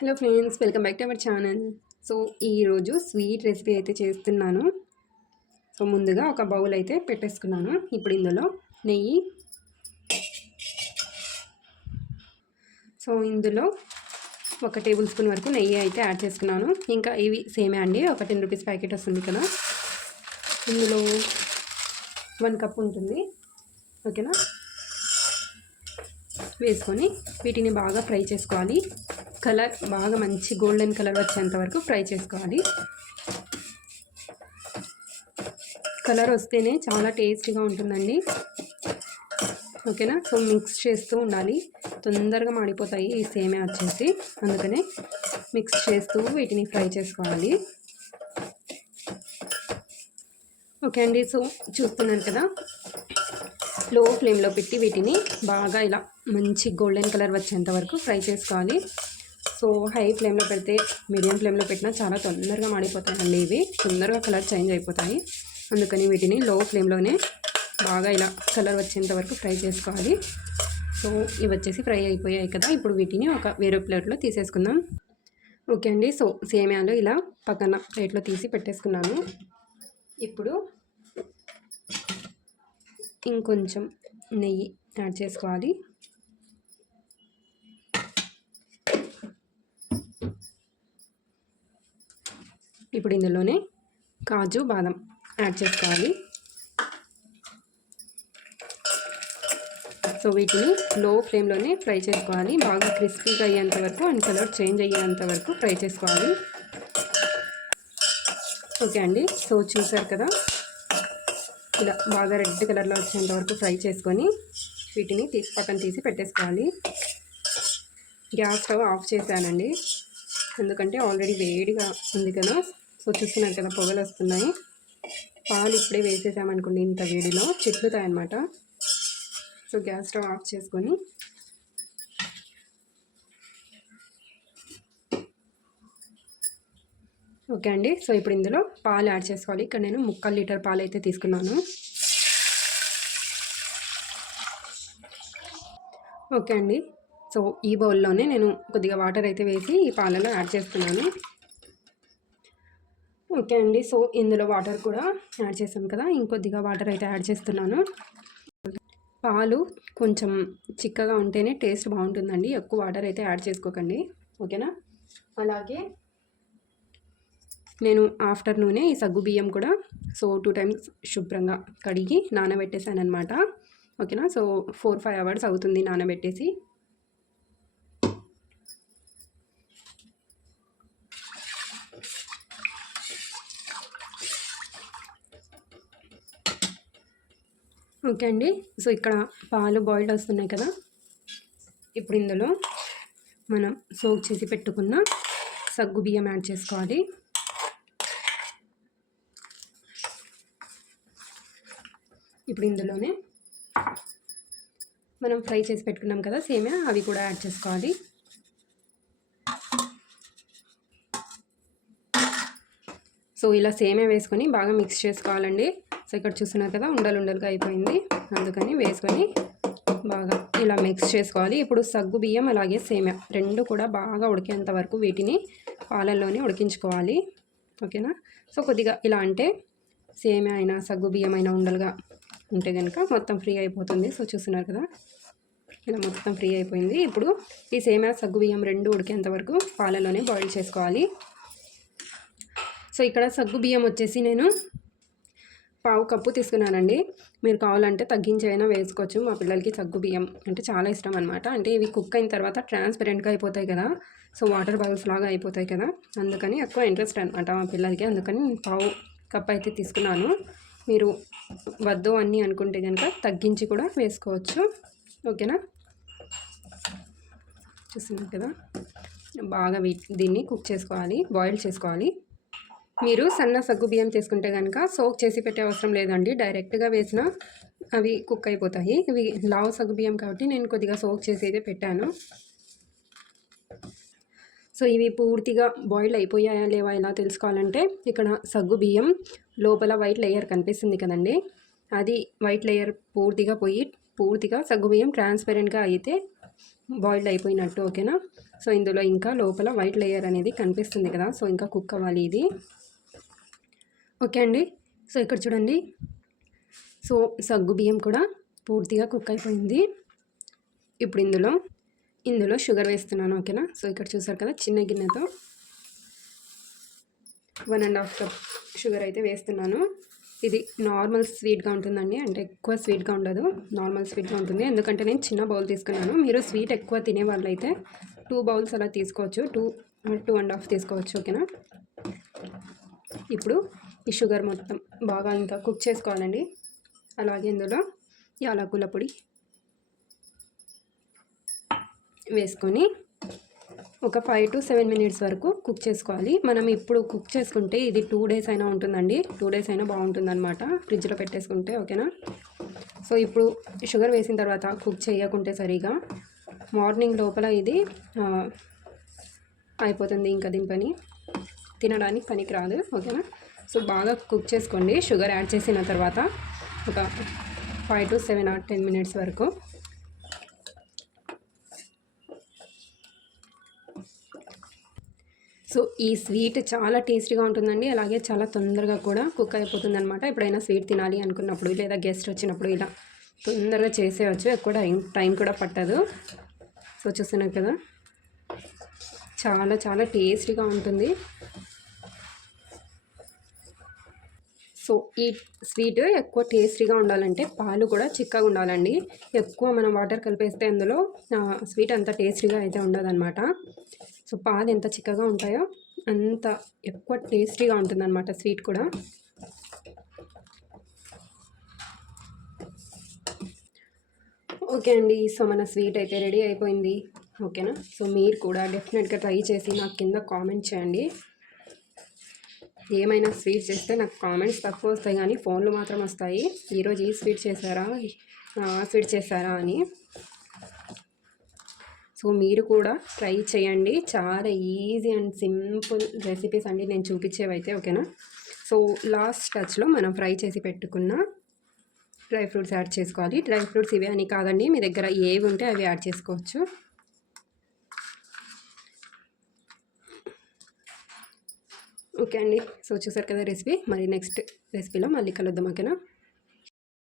Hello friends welcome back to our channel. So ఈరోజు sweet recipe అయితే చేస్తున్నాను. So ముందుగా ఒక బౌల్ అయితే పెట్టేసుకున్నాను. ఇప్పుడు ఇందులో నెయ్యి. సో ఇందులో ఒక టేబుల్ స్పూన్ వరకు నెయ్యి అయితే యాడ్ చేసుకున్నాను. ఇంకా ఇవి సేమే అండి ఒక టెన్ రూపీస్ ప్యాకెట్ వస్తుంది కదా. ఇందులో వన్ కప్ ఉంటుంది. ఓకేనా? వేసుకొని వీటిని బాగా ఫ్రై చేసుకోవాలి. కలర్ బాగా మంచి గోల్డెన్ కలర్ వచ్చేంత వరకు ఫ్రై చేసుకోవాలి. కలర్ వస్తేనే చాలా టేస్టీగా ఉంటుందండి. ఓకేనా? సో మిక్స్ చేస్తూ ఉండాలి. తొందరగా మాడిపోతాయి ఈ సేమే వచ్చేసి. అందుకనే మిక్స్ చేస్తూ వీటిని ఫ్రై చేసుకోవాలి. ఓకే అండి. సో చూస్తున్నాను కదా? లో ఫ్లేమ్లో పెట్టి వీటిని బాగా ఇలా మంచి గోల్డెన్ కలర్ వచ్చేంత వరకు ఫ్రై చేసుకోవాలి. సో హై ఫ్లేమ్లో పెడితే మీడియం ఫ్లేమ్లో పెట్టినా చాలా తొందరగా మాడిపోతాయండి ఇవి. తొందరగా కలర్ చేంజ్ అయిపోతాయి. అందుకని వీటిని లో ఫ్లేమ్లోనే బాగా ఇలా కలర్ వచ్చేంత వరకు ఫ్రై చేసుకోవాలి. సో ఇవి వచ్చేసి ఫ్రై అయిపోయాయి కదా ఇప్పుడు వీటిని ఒక వేరే ప్లేట్లో తీసేసుకుందాం. ఓకే అండి సో సేమియాలు ఇలా పక్కన ప్లేట్లో తీసి పెట్టేసుకున్నాను. ఇప్పుడు ఇంకొంచెం నెయ్యి యాడ్ చేసుకోవాలి. ఇప్పుడు ఇందులోనే కాజు బాదం యాడ్ చేసుకోవాలి. సో వీటిని లో ఫ్లేమ్లోనే ఫ్రై చేసుకోవాలి. బాగా క్రిస్పీగా అయ్యేంత వరకు అండ్ కలర్ చేంజ్ అయ్యేంత వరకు ఫ్రై చేసుకోవాలి. ఓకే అండి. సో చూసారు కదా? ఇలా బాగా రెడ్ కలర్లో వచ్చేంత వరకు ఫ్రై చేసుకొని వీటిని తీసి పక్కన తీసి పెట్టేసుకోవాలి. గ్యాస్ స్టవ్ ఆఫ్ చేశానండి. ఎందుకంటే ఆల్రెడీ వేడిగా ఉంది కదా. సో చూస్తున్నారు కదా పొగలు వస్తున్నాయి. పాలు ఇప్పుడే వేసేసామనుకోండి ఇంత వేడిలో. చెట్లుతాయన్నమాట సో గ్యాస్ స్టవ్ ఆఫ్ చేసుకొని ఓకే అండి. సో ఇప్పుడు ఇందులో పాలు యాడ్ చేసుకోవాలి. ఇక్కడ నేను ముక్కలు లీటర్ పాలు అయితే తీసుకున్నాను. ఓకే అండి. సో ఈ బౌల్లోనే నేను కొద్దిగా వాటర్ అయితే వేసి ఈ పాలలో యాడ్ చేస్తున్నాను. ఓకే అండి. సో ఇందులో వాటర్ కూడా యాడ్ చేసాం కదా ఇంకొద్దిగా వాటర్ అయితే యాడ్ చేస్తున్నాను. పాలు కొంచెం చిక్కగా ఉంటేనే టేస్ట్ బాగుంటుందండి. ఎక్కువ వాటర్ అయితే యాడ్ చేసుకోకండి. ఓకేనా? అలాగే నేను ఆఫ్టర్నూనే ఈ సగ్గు బియ్యం కూడా సో టూ టైమ్స్ శుభ్రంగా కడిగి నానబెట్టేశాను అనమాట ఓకేనా? సో ఫోర్ ఫైవ్ అవర్స్ అవుతుంది నానబెట్టేసి. ఓకే అండి. సో ఇక్కడ పాలు బాయిల్డ్ వస్తున్నాయి కదా. ఇప్పుడు ఇందులో మనం సోక్ చేసి పెట్టుకున్న సగ్గు బియ్యం యాడ్ చేసుకోవాలి. ఇప్పుడు ఇందులోనే మనం ఫ్రై చేసి పెట్టుకున్నాం కదా సేమే అవి కూడా యాడ్ చేసుకోవాలి. సో ఇలా సేమే వేసుకొని బాగా మిక్స్ చేసుకోవాలండి. సో ఇక్కడ చూస్తున్నారు కదా ఉండలు ఉండలుగా అయిపోయింది. అందుకని వేసుకొని బాగా ఇలా మిక్స్ చేసుకోవాలి. ఇప్పుడు సగ్గు బియ్యం అలాగే సేమ్యా రెండు కూడా బాగా ఉడికేంత వరకు వీటిని పాలల్లోనే ఉడికించుకోవాలి. ఓకేనా? సో కొద్దిగా ఇలా అంటే సేమ్యా అయినా సగ్గు బియ్యం అయినా ఉండలుగా ఉంటే కనుక మొత్తం ఫ్రీ అయిపోతుంది. సో చూస్తున్నారు కదా ఇలా మొత్తం ఫ్రీ అయిపోయింది. ఇప్పుడు ఈ సేమ్యా సగ్గు బియ్యం రెండు ఉడికేంత వరకు పాలలోనే బాయిల్ చేసుకోవాలి. సో ఇక్కడ సగ్గు బియ్యం వచ్చేసి నేను పావు కప్పు తీసుకున్నానండి. మీరు కావాలంటే తగ్గించైనా వేసుకోవచ్చు. మా పిల్లలకి సగ్గు బియ్యం అంటే చాలా ఇష్టం అనమాట అంటే ఇవి కుక్ అయిన తర్వాత ట్రాన్స్పరెంట్గా అయిపోతాయి కదా. సో వాటర్ బౌల్స్ లాగా అయిపోతాయి కదా. అందుకని ఎక్కువ ఇంట్రెస్ట్ అనమాట మా పిల్లలకి. అందుకని పావు కప్ అయితే తీసుకున్నాను. మీరు వద్దు అన్నీ అనుకుంటే కనుక తగ్గించి కూడా వేసుకోవచ్చు. ఓకేనా? చూస్తున్నారు కదా. బాగా దీన్ని కుక్ చేసుకోవాలి. బాయిల్ చేసుకోవాలి. మీరు సన్న సగ్గు బియ్యం తీసుకుంటే కనుక సోక్ చేసి పెట్టే అవసరం లేదండి. డైరెక్ట్గా వేసిన అవి కుక్ అయిపోతాయి. ఇవి లావు సగ్గు బియ్యం కాబట్టి నేను కొద్దిగా సోక్ చేసి అయితే పెట్టాను. సో ఇవి పూర్తిగా బాయిల్ అయిపోయాయా లేవా ఎలా తెలుసుకోవాలంటే ఇక్కడ సగ్గు బియ్యం లోపల వైట్ లేయర్ కనిపిస్తుంది కదండి. అది వైట్ లేయర్ పూర్తిగా పోయి పూర్తిగా సగ్గు బియ్యం ట్రాన్స్పరెంట్గా అయితే బాయిల్డ్ అయిపోయినట్టు ఓకేనా? సో ఇందులో ఇంకా లోపల వైట్ లేయర్ అనేది కనిపిస్తుంది కదా. సో ఇంకా కుక్ అవ్వాలి ఇది. ఓకే అండి. సో ఇక్కడ చూడండి. సో సగ్గు బియ్యం కూడా పూర్తిగా కుక్ అయిపోయింది. ఇప్పుడు ఇందులో ఇందులో షుగర్ వేస్తున్నాను ఓకేనా? సో ఇక్కడ చూసారు కదా చిన్న గిన్నెతో one and half cup sugar అయితే వేస్తున్నాను. ఇది నార్మల్ స్వీట్గా ఉంటుందండి. అంటే ఎక్కువ స్వీట్గా ఉండదు. నార్మల్ స్వీట్గా ఉంటుంది. ఎందుకంటే నేను చిన్న బౌల్ తీసుకున్నాను. మీరు స్వీట్ ఎక్కువ తినే వాళ్ళైతే టూ బౌల్స్ అలా తీసుకోవచ్చు. టూ టూ అండ్ హాఫ్ తీసుకోవచ్చు ఓకేనా? ఇప్పుడు ఈ షుగర్ మొత్తం బాగా ఇంకా కుక్ చేసుకోవాలండి. అలాగే ఇందులో యాలకుల పొడి వేసుకొని ఒక ఫైవ్ టు సెవెన్ మినిట్స్ వరకు కుక్ చేసుకోవాలి. మనం ఇప్పుడు కుక్ చేసుకుంటే ఇది టూ డేస్ అయినా ఉంటుందండి. టూ డేస్ అయినా బాగుంటుంది అనమాట ఫ్రిడ్జ్లో పెట్టేసుకుంటే ఓకేనా? సో ఇప్పుడు షుగర్ వేసిన తర్వాత కుక్ చేయకుంటే సరిగా మార్నింగ్ లోపల ఇది అయిపోతుంది ఇంకా దీని పని. తినడానికి పనికి రాదు ఓకేనా? సో బాగా కుక్ చేసుకోండి. షుగర్ యాడ్ చేసిన తర్వాత ఒక five to seven or ten minutes వరకు సో ఈ స్వీట్ చాలా టేస్టీగా ఉంటుందండి. అలాగే చాలా తొందరగా కూడా కుక్ అయిపోతుంది అనమాట ఎప్పుడైనా స్వీట్ తినాలి అనుకున్నప్పుడు లేదా గెస్ట్ వచ్చినప్పుడు ఇలా తొందరగా చేసేయచ్చు. ఎక్కువ టైం టైం కూడా పట్టదు. సో చూస్తున్నారు కదా చాలా చాలా టేస్టీగా ఉంటుంది. సో ఈ స్వీట్ ఎక్కువ టేస్టీగా ఉండాలంటే పాలు కూడా చిక్కగా ఉండాలండి. ఎక్కువ మనం వాటర్ కలిపేస్తే అందులో స్వీట్ అంత టేస్టీగా అయితే ఉండదన్నమాట. సో పాలు ఎంత చిక్కగా ఉంటాయో అంత ఎక్కువ టేస్టీగా ఉంటుందన్నమాట స్వీట్ కూడా. ఓకే అండి సో మన స్వీట్ అయితే రెడీ అయిపోయింది. ఓకేనా? సో మీరు కూడా డెఫినెట్గా ట్రై చేసి నాకు కింద కామెంట్ చేయండి. ఏమైనా స్వీట్ చేస్తే నాకు కామెంట్స్ తక్కువ వస్తాయి కానీ ఫోన్లు మాత్రం వస్తాయి. ఈరోజు ఈ స్వీట్ చేశారా? ఆ స్వీట్ చేశారా అని. సో మీరు కూడా ట్రై చేయండి. చాలా ఈజీ అండ్ సింపుల్ రెసిపీస్ అండి నేను చూపించేవైతే ఓకేనా? సో లాస్ట్ టచ్లో మనం ఫ్రై చేసి పెట్టుకున్న డ్రై ఫ్రూట్స్ యాడ్ చేసుకోవాలి. డ్రై ఫ్రూట్స్ ఇవే అని కాదండి మీ దగ్గర ఏవి ఉంటే అవి యాడ్ చేసుకోవచ్చు. ఓకే అండి. సో చూసారు కదా రెసిపీ. మరి నెక్స్ట్ రెసిపీలో మళ్ళీ కలుద్దాం ఓకేనా?